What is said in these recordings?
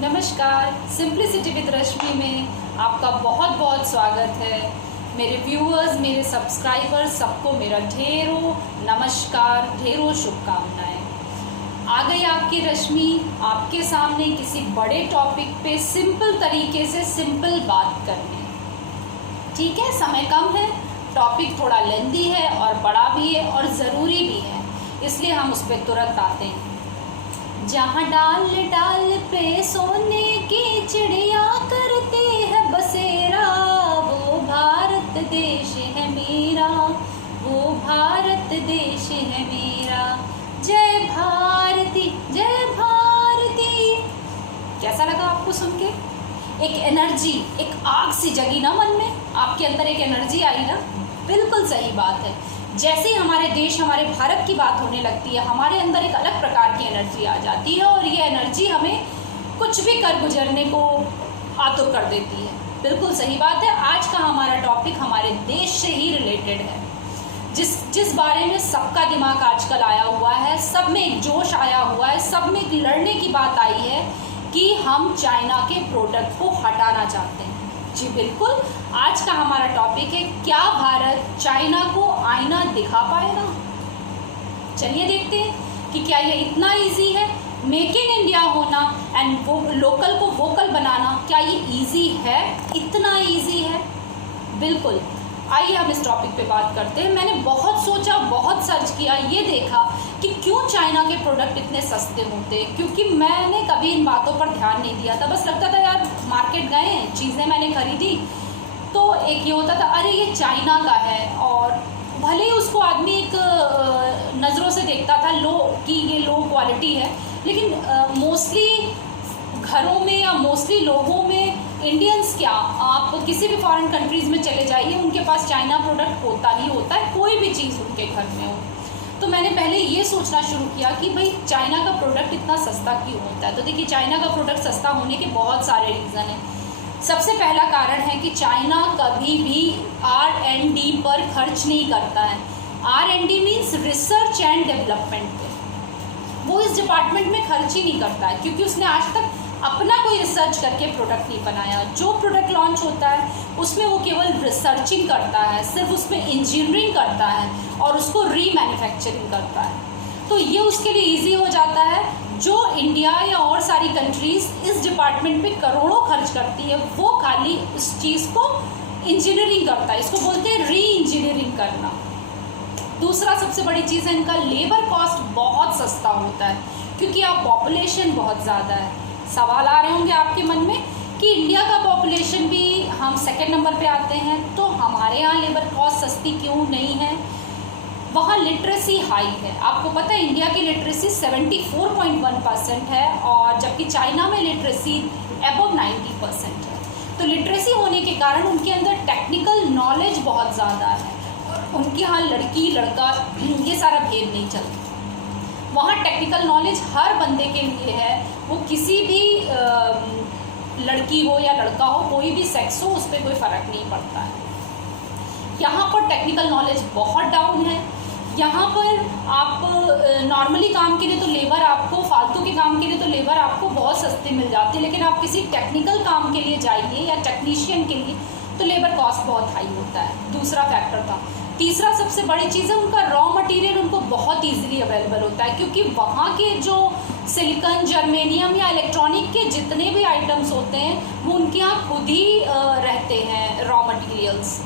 नमस्कार, simplicity with रश्मि में आपका बहुत बहुत स्वागत है। मेरे व्यूअर्स, मेरे सब्सक्राइबर्स, सबको मेरा ढेरों नमस्कार, ढेरों शुभकामनाएं। आ गई आपकी रश्मि आपके सामने किसी बड़े टॉपिक पे सिंपल तरीके से सिंपल बात करने। ठीक है, समय कम है, टॉपिक थोड़ा लेंदी है और बड़ा भी है और ज़रूरी भी है, इसलिए हम उस पर तुरंत आते हैं। जहाँ डाल डाल पे सोने की चिड़िया करती है बसेरा, वो भारत देश है मेरा, वो भारत देश है मेरा। जय भारती, जय भारती। कैसा लगा आपको सुन के? एक एनर्जी, एक आग सी जगी ना मन में, आपके अंदर एक एनर्जी आई ना। बिल्कुल सही बात है। जैसे ही हमारे देश, हमारे भारत की बात होने लगती है, हमारे अंदर एक अलग प्रकार की एनर्जी आ जाती है और ये एनर्जी हमें कुछ भी कर गुजरने को आतुर कर देती है। बिल्कुल सही बात है। आज का हमारा टॉपिक हमारे देश से ही रिलेटेड है, जिस बारे में सबका दिमाग आजकल आया हुआ है, सब में एक जोश आया हुआ है, सब में एक लड़ने की बात आई है कि हम चाइना के प्रोडक्ट को हटाना चाहते हैं। जी बिल्कुल, आज का हमारा टॉपिक है, क्या भारत चाइना को आईना दिखा पाएगा? चलिए देखते हैं कि क्या ये इतना इजी है। मेक इन इंडिया होना एंड वो लोकल को वोकल बनाना, क्या ये इजी है? इतना इजी है? बिल्कुल। आइए हम इस टॉपिक पे बात करते हैं। मैंने बहुत सोचा, बहुत सर्च किया, ये देखा कि क्यों चाइना के प्रोडक्ट इतने सस्ते होते हैं, क्योंकि मैंने कभी इन बातों पर ध्यान नहीं दिया था। बस लगता था यार मार्केट गए, चीज़ें मैंने खरीदी तो एक ये होता था, अरे ये चाइना का है, और भले ही उसको आदमी एक नज़रों से देखता था लो कि ये लो क्वालिटी है, लेकिन मोस्टली घरों में या मोस्टली लोगों में, इंडियंस क्या, आप किसी भी फॉरेन कंट्रीज़ में चले जाइए, उनके पास चाइना प्रोडक्ट होता ही होता है, कोई भी चीज़ उनके घर में हो। तो मैंने पहले ये सोचना शुरू किया कि भाई चाइना का प्रोडक्ट इतना सस्ता क्यों होता है। तो देखिए, चाइना का प्रोडक्ट सस्ता होने के बहुत सारे रीज़न हैं। सबसे पहला कारण है कि चाइना कभी भी R&D पर खर्च नहीं करता है। R&D means research and development. वो इस डिपार्टमेंट में खर्च ही नहीं करता है, क्योंकि उसने आज तक अपना कोई रिसर्च करके प्रोडक्ट नहीं बनाया। जो प्रोडक्ट लॉन्च होता है उसमें वो केवल रिसर्चिंग करता है, सिर्फ उसमें इंजीनियरिंग करता है और उसको रीमैन्युफैक्चरिंग करता है। तो ये उसके लिए इजी हो जाता है। जो इंडिया या और सारी कंट्रीज़ इस डिपार्टमेंट पे करोड़ों खर्च करती है, वो खाली उस चीज़ को इंजीनियरिंग करता है। इसको बोलते हैं री इंजीनियरिंग करना। दूसरा सबसे बड़ी चीज़ है, इनका लेबर कॉस्ट बहुत सस्ता होता है, क्योंकि आप पॉपुलेशन बहुत ज़्यादा है। सवाल आ रहे होंगे आपके मन में कि इंडिया का पॉपुलेशन भी, हम सेकेंड नंबर पे आते हैं, तो हमारे यहाँ लेबर कॉस्ट सस्ती क्यों नहीं है? वहाँ लिटरेसी हाई है। आपको पता है इंडिया की लिटरेसी 74.1% है, और जबकि चाइना में लिटरेसी अबव 90% है। तो लिटरेसी होने के कारण उनके अंदर टेक्निकल नॉलेज बहुत ज़्यादा है, और उनके यहाँ लड़की लड़का ये सारा भेद नहीं चलता। वहाँ टेक्निकल नॉलेज हर बंदे के लिए है, वो किसी भी लड़की हो या लड़का हो, कोई भी सेक्स हो, उस पर कोई फ़र्क नहीं पड़ता है। यहाँ पर टेक्निकल नॉलेज बहुत डाउन है। यहाँ पर आप नॉर्मली काम के लिए तो लेबर आपको, फालतू के काम के लिए तो लेबर आपको बहुत सस्ती मिल जाती है, लेकिन आप किसी टेक्निकल काम के लिए जाइए या टेक्नीशियन के लिए तो लेबर कॉस्ट बहुत हाई होता है। दूसरा फैक्टर था। तीसरा सबसे बड़ी चीज़ है, उनका रॉ मटेरियल उनको बहुत ईजिली अवेलेबल होता है, क्योंकि वहाँ के जो सिलिकॉन, जर्मेनियम या इलेक्ट्रॉनिक के जितने भी आइटम्स होते हैं वो उनके यहाँ खुद ही रहते हैं रॉ मटेरियल्स।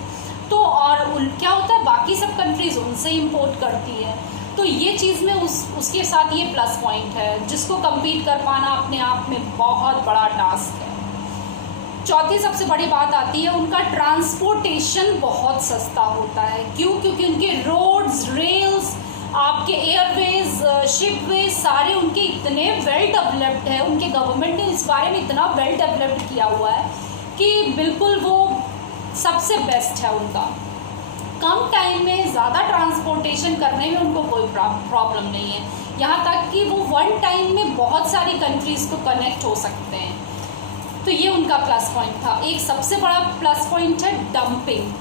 तो और क्या होता है, बाकी सब कंट्रीज़ उनसे इंपोर्ट करती है। तो ये चीज़ में उसके साथ ये प्लस पॉइंट है, जिसको कम्पीट कर पाना अपने आप में बहुत बड़ा टास्क है। चौथी सबसे बड़ी बात आती है, उनका ट्रांसपोर्टेशन बहुत सस्ता होता है। क्यों? क्योंकि उनके रोड्स, रेल्स, आपके एयरवेज, शिपवेज, सारे उनके इतने वेल डेवलप्ड है। उनके गवर्नमेंट ने इस बारे में इतना वेल डेवलप्ड किया हुआ है कि बिल्कुल वो सबसे बेस्ट है उनका। कम टाइम में ज़्यादा ट्रांसपोर्टेशन करने में उनको कोई प्रॉब्लम नहीं है। यहाँ तक कि वो वन टाइम में बहुत सारी कंट्रीज़ को कनेक्ट हो सकते हैं। तो ये उनका प्लस पॉइंट था। एक सबसे बड़ा प्लस पॉइंट है डंपिंग।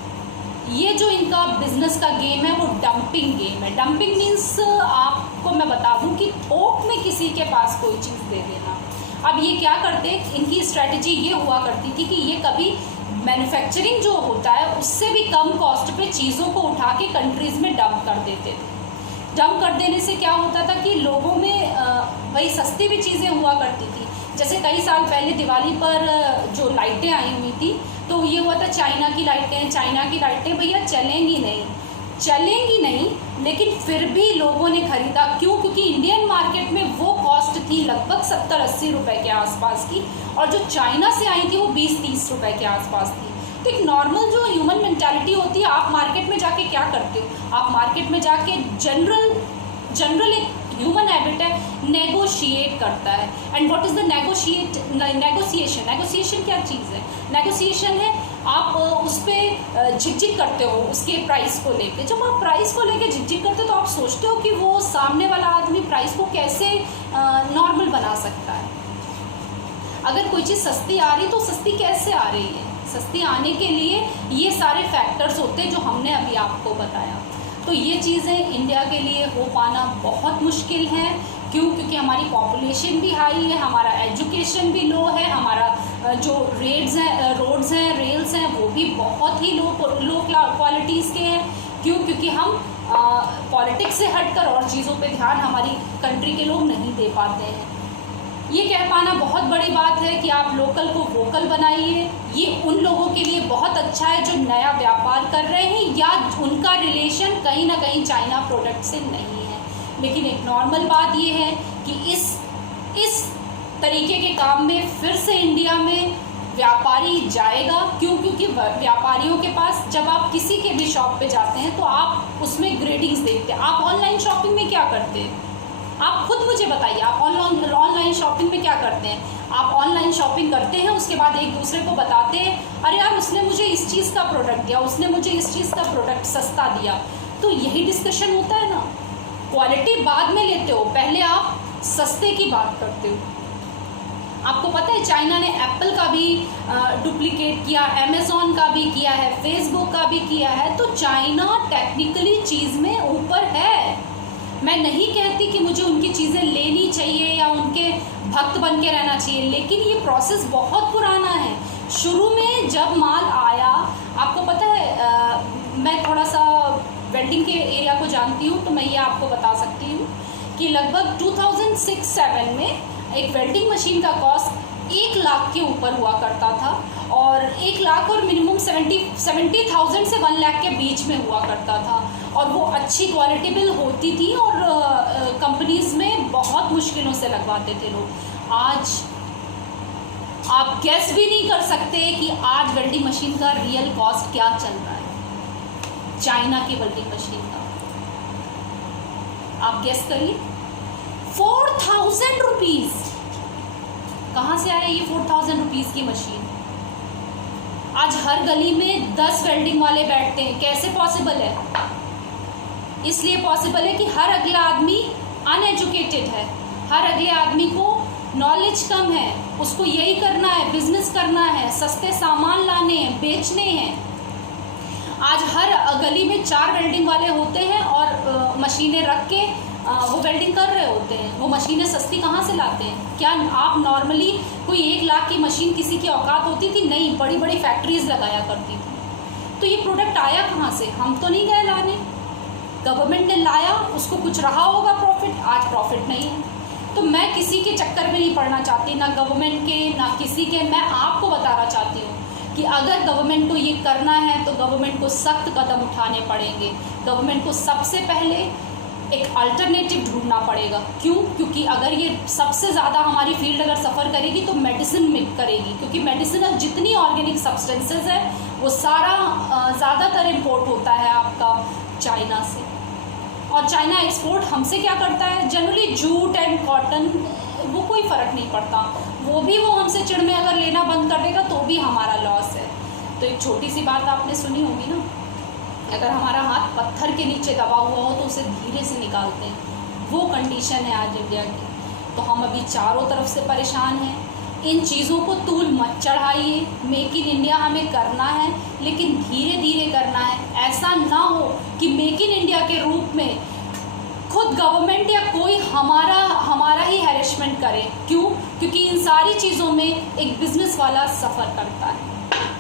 ये जो इनका बिजनेस का गेम है वो डंपिंग गेम है। डंपिंग मीन्स आपको मैं बता दूं कि थोक में किसी के पास कोई चीज़ दे देना। अब ये क्या करते, इनकी स्ट्रैटेजी ये हुआ करती थी कि ये कभी मैन्युफैक्चरिंग जो होता है उससे भी कम कॉस्ट पे चीज़ों को उठा के कंट्रीज़ में डंप कर देते थे। डंप कर देने से क्या होता था कि लोगों में वही सस्ती भी चीज़ें हुआ करती थी। जैसे कई साल पहले दिवाली पर जो लाइटें आई हुई थी तो ये हुआ था चाइना की लाइटें भैया चलेंगी नहीं, लेकिन फिर भी लोगों ने खरीदा। क्यों? क्योंकि इंडियन मार्केट में वो कॉस्ट थी लगभग 70-80 रुपए के आसपास की, और जो चाइना से आई थी वो 20-30 रुपए के आसपास थी। तो एक नॉर्मल जो ह्यूमन मेंटालिटी होती है, आप मार्केट में जाके क्या करते हो, आप मार्केट में जाके जनरल एक ह्यूमन हैबिट है, नेगोशिएट करता है। And what is the negotiation क्या चीज़ है? नेगोशिएशन है आप उस पर झिकझिक करते हो उसके प्राइस को लेके। जब आप प्राइस को लेके झिकझिक करते हो तो आप सोचते हो कि वो सामने वाला आदमी प्राइस को कैसे नॉर्मल बना सकता है। अगर कोई चीज़ सस्ती आ रही तो सस्ती कैसे आ रही है? सस्ती आने के लिए ये सारे फैक्टर्स होते हैं जो हमने अभी आपको बताया। तो ये चीज़ें इंडिया के लिए हो पाना बहुत मुश्किल है। क्यों? क्योंकि हमारी पॉपुलेशन भी हाई है, हमारा एजुकेशन भी लो है, हमारा जो रोड्स हैं रेल्स हैं वो भी बहुत ही लो क्वालिटीज़ के हैं। क्यों? क्योंकि हम पॉलिटिक्स से हटकर और चीज़ों पे ध्यान हमारी कंट्री के लोग नहीं दे पाते हैं। ये कह पाना बहुत बड़ी बात है कि आप लोकल को वोकल बनाइए। ये उन लोगों के लिए बहुत अच्छा है जो नया व्यापार कर रहे हैं या उनका रिलेशन कहीं ना कहीं चाइना प्रोडक्ट से नहीं है। लेकिन एक नॉर्मल बात ये है कि इस तरीके के काम में फिर से इंडिया में व्यापारी जाएगा। क्यों? क्योंकि व्यापारियों के पास जब आप किसी के भी शॉप पे जाते हैं तो आप उसमें ग्रेडिंग्स देखते हैं। आप ऑनलाइन शॉपिंग में क्या करते हैं? आप खुद मुझे बताइए, आप ऑनलाइन शॉपिंग में क्या करते हैं? आप ऑनलाइन शॉपिंग करते हैं, उसके बाद एक दूसरे को बताते हैं, अरे यार उसने मुझे इस चीज़ का प्रोडक्ट दिया, उसने मुझे इस चीज़ का प्रोडक्ट सस्ता दिया। तो यही डिस्कशन होता है ना। क्वालिटी बाद में लेते हो, पहले आप सस्ते की बात करते हो। आपको पता है चाइना ने एप्पल का भी डुप्लीकेट किया, अमेज़ॉन का भी किया है, फेसबुक का भी किया है। तो चाइना टेक्निकली चीज़ में ऊपर है। मैं नहीं कहती कि मुझे उनकी चीज़ें लेनी चाहिए या उनके भक्त बन के रहना चाहिए, लेकिन ये प्रोसेस बहुत पुराना है। शुरू में जब माल आया, आपको पता है मैं थोड़ा सा वेल्डिंग के एरिया को जानती हूँ तो मैं ये आपको बता सकती हूँ कि लगभग 2006-07 में एक वेल्डिंग मशीन का कॉस्ट 1 लाख के ऊपर हुआ करता था, और 1 लाख और मिनिमम 70,000 से 1 लाख के बीच में हुआ करता था। और वो अच्छी क्वालिटेबल होती थी और कंपनीज में बहुत मुश्किलों से लगवाते थे लोग। आज आप गेस भी नहीं कर सकते कि आज वेल्डिंग मशीन का रियल कॉस्ट क्या चल रहा है, चाइना की वेल्डिंग मशीन का। आप गेस करिए, 4,000 रुपीज़। कहाँ से आया ये 4,000 रुपीज़ की मशीन? आज हर गली में 10 वेल्डिंग वाले बैठते हैं। कैसे पॉसिबल है? इसलिए पॉसिबल है कि हर अगला आदमी अनएजुकेटेड है, हर अगले आदमी को नॉलेज कम है, उसको यही करना है, बिजनेस करना है, सस्ते सामान लाने हैं, बेचने हैं। आज हर गली में 4 वेल्डिंग वाले होते हैं और मशीनें रख के वो वेल्डिंग कर रहे होते हैं। वो मशीनें सस्ती कहाँ से लाते हैं? क्या आप नॉर्मली कोई 1 लाख की मशीन किसी की औकात होती थी? नहीं, बड़ी बड़ी फैक्ट्रीज लगाया करती थी। तो ये प्रोडक्ट आया कहाँ से? हम तो नहीं गए लाने, गवर्नमेंट ने लाया, उसको कुछ रहा होगा प्रॉफिट, आज प्रॉफिट नहीं है। तो मैं किसी के चक्कर में नहीं पड़ना चाहती, ना गवर्नमेंट के ना किसी के। मैं आपको बताना चाहती हूँ कि अगर गवर्नमेंट को ये करना है तो गवर्नमेंट को सख्त कदम उठाने पड़ेंगे। गवर्नमेंट को सबसे पहले एक अल्टरनेटिव ढूंढना पड़ेगा। क्यों? क्योंकि अगर ये सबसे ज़्यादा हमारी फील्ड अगर सफ़र करेगी तो मेडिसिन में करेगी, क्योंकि मेडिसिनल जितनी ऑर्गेनिक सब्सटेंसेस है वो सारा ज़्यादातर इम्पोर्ट होता है आपका चाइना से। और चाइना एक्सपोर्ट हमसे क्या करता है? जनरली जूट एंड कॉटन, वो कोई फ़र्क नहीं पड़ता, वो हमसे चिड़ में अगर लेना बंद कर देगा तो भी हमारा लॉस है। तो एक छोटी सी बात आपने सुनी होगी ना, अगर हमारा हाथ पत्थर के नीचे दबा हुआ हो तो उसे धीरे से निकालते हैं। वो कंडीशन है आज इंडिया की। तो हम अभी चारों तरफ से परेशान हैं। इन चीज़ों को तूल मत चढ़ाइए। मेक इन इंडिया हमें करना है, लेकिन धीरे धीरे करना है। ऐसा ना हो कि मेक इन इंडिया के रूप में खुद गवर्नमेंट या कोई हमारा ही हैरेसमेंट करे। क्यों? क्योंकि इन सारी चीज़ों में एक बिजनेस वाला सफ़र करता है।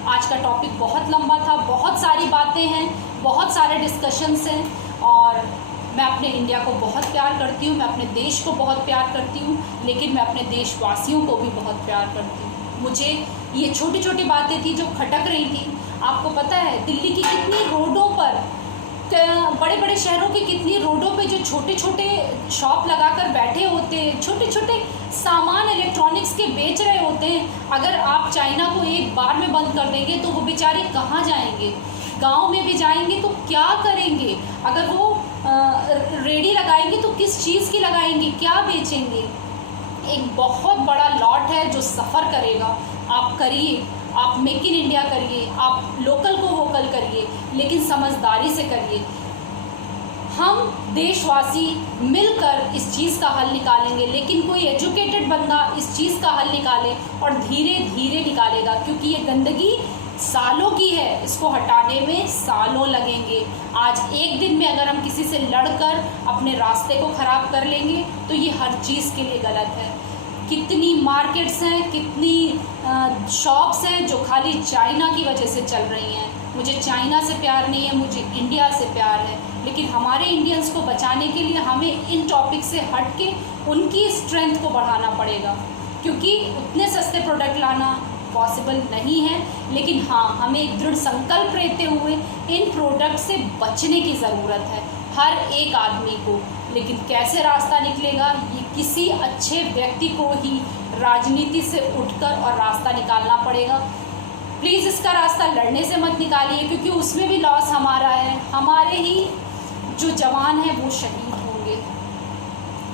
आज का टॉपिक बहुत लंबा था, बहुत सारी बातें हैं, बहुत सारे डिस्कशंस हैं, और मैं अपने इंडिया को बहुत प्यार करती हूँ, मैं अपने देश को बहुत प्यार करती हूँ, लेकिन मैं अपने देशवासियों को भी बहुत प्यार करती हूँ। मुझे ये छोटी छोटी बातें थी जो खटक रही थी। आपको पता है दिल्ली की कितनी रोडों पर, बड़े बड़े शहरों की कितनी रोडों पे जो छोटे छोटे शॉप लगाकर बैठे होते हैं, छोटे छोटे सामान इलेक्ट्रॉनिक्स के बेच रहे होते हैं। अगर आप चाइना को एक बार में बंद कर देंगे तो वो बेचारे कहाँ जाएंगे? गांव में भी जाएंगे तो क्या करेंगे? अगर वो रेडी लगाएंगे तो किस चीज़ की लगाएंगे, क्या बेचेंगे? एक बहुत बड़ा लॉट है जो सफ़र करेगा। आप करिए, आप मेक इन इंडिया करिए, आप लोकल को वोकल करिए, लेकिन समझदारी से करिए। हम देशवासी मिलकर इस चीज़ का हल निकालेंगे, लेकिन कोई एजुकेटेड बंदा इस चीज़ का हल निकाले और धीरे धीरे निकालेगा, क्योंकि ये गंदगी सालों की है, इसको हटाने में सालों लगेंगे। आज एक दिन में अगर हम किसी से लड़कर अपने रास्ते को ख़राब कर लेंगे तो ये हर चीज़ के लिए गलत है। कितनी मार्केट्स हैं, कितनी शॉप्स हैं जो खाली चाइना की वजह से चल रही हैं। मुझे चाइना से प्यार नहीं है, मुझे इंडिया से प्यार है, लेकिन हमारे इंडियंस को बचाने के लिए हमें इन टॉपिक से हट के उनकी स्ट्रेंथ को बढ़ाना पड़ेगा, क्योंकि उतने सस्ते प्रोडक्ट लाना पॉसिबल नहीं है। लेकिन हाँ, हमें एक दृढ़ संकल्प रहते हुए इन प्रोडक्ट से बचने की ज़रूरत है, हर एक आदमी को। लेकिन कैसे रास्ता निकलेगा, ये किसी अच्छे व्यक्ति को ही राजनीति से उठकर और रास्ता निकालना पड़ेगा। प्लीज़ इसका रास्ता लड़ने से मत निकालिए, क्योंकि उसमें भी लॉस हमारा है, हमारे ही जो जवान हैं वो शहीद होंगे।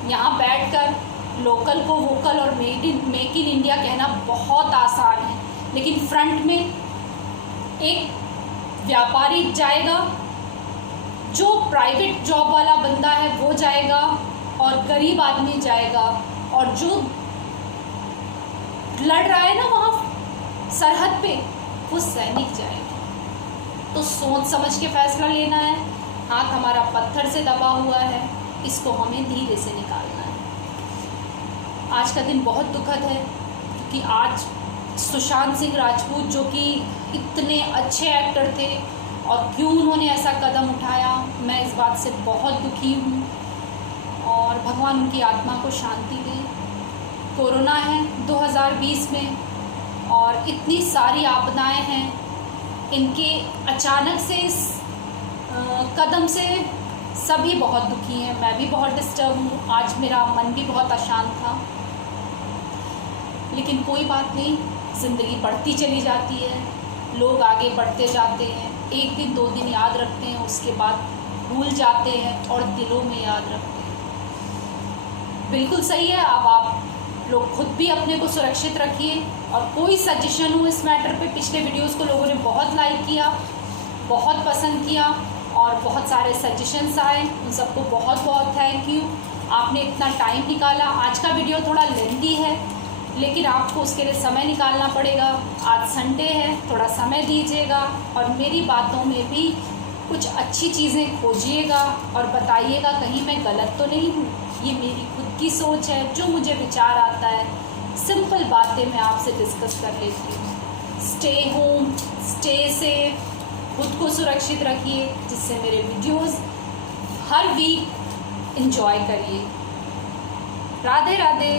यहाँ बैठकर लोकल को वोकल और मेक इन इंडिया कहना बहुत आसान है, लेकिन फ्रंट में एक व्यापारी जाएगा, जो प्राइवेट जॉब वाला बंदा है वो जाएगा, और गरीब आदमी जाएगा, और जो लड़ रहा है ना वहाँ सरहद पे, वो सैनिक जाएगा। तो सोच समझ के फैसला लेना है। हाथ हमारा पत्थर से दबा हुआ है, इसको हमें धीरे से निकालना है। आज का दिन बहुत दुखद है कि आज सुशांत सिंह राजपूत, जो कि इतने अच्छे एक्टर थे, और क्यों उन्होंने ऐसा कदम उठाया, मैं इस बात से बहुत दुखी हूँ, और भगवान उनकी आत्मा को शांति दे। कोरोना है 2020 में, और इतनी सारी आपदाएं हैं, इनके अचानक से इस कदम से सभी बहुत दुखी हैं। मैं भी बहुत डिस्टर्ब हूँ, आज मेरा मन भी बहुत अशांत था, लेकिन कोई बात नहीं, ज़िंदगी बढ़ती चली जाती है, लोग आगे बढ़ते जाते हैं। एक दिन 2 दिन याद रखते हैं, उसके बाद भूल जाते हैं और दिलों में याद रखते हैं। बिल्कुल सही है। अब आप लोग खुद भी अपने को सुरक्षित रखिए, और कोई सजेशन हो इस मैटर पे, पिछले वीडियोस को लोगों ने बहुत लाइक किया, बहुत पसंद किया, और बहुत सारे सजेशंस आए, उन सबको बहुत बहुत थैंक यू। आपने इतना टाइम निकाला। आज का वीडियो थोड़ा लेंथी है, लेकिन आपको उसके लिए समय निकालना पड़ेगा। आज संडे है, थोड़ा समय दीजिएगा, और मेरी बातों में भी कुछ अच्छी चीज़ें खोजिएगा और बताइएगा कहीं मैं गलत तो नहीं हूँ। ये मेरी खुद की सोच है, जो मुझे विचार आता है, सिंपल बातें मैं आपसे डिस्कस कर लेती हूँ। स्टे होम, स्टे सेफ, खुद को सुरक्षित रखिए, जिससे मेरे वीडियोस हर वीक एंजॉय करिए। राधे राधे।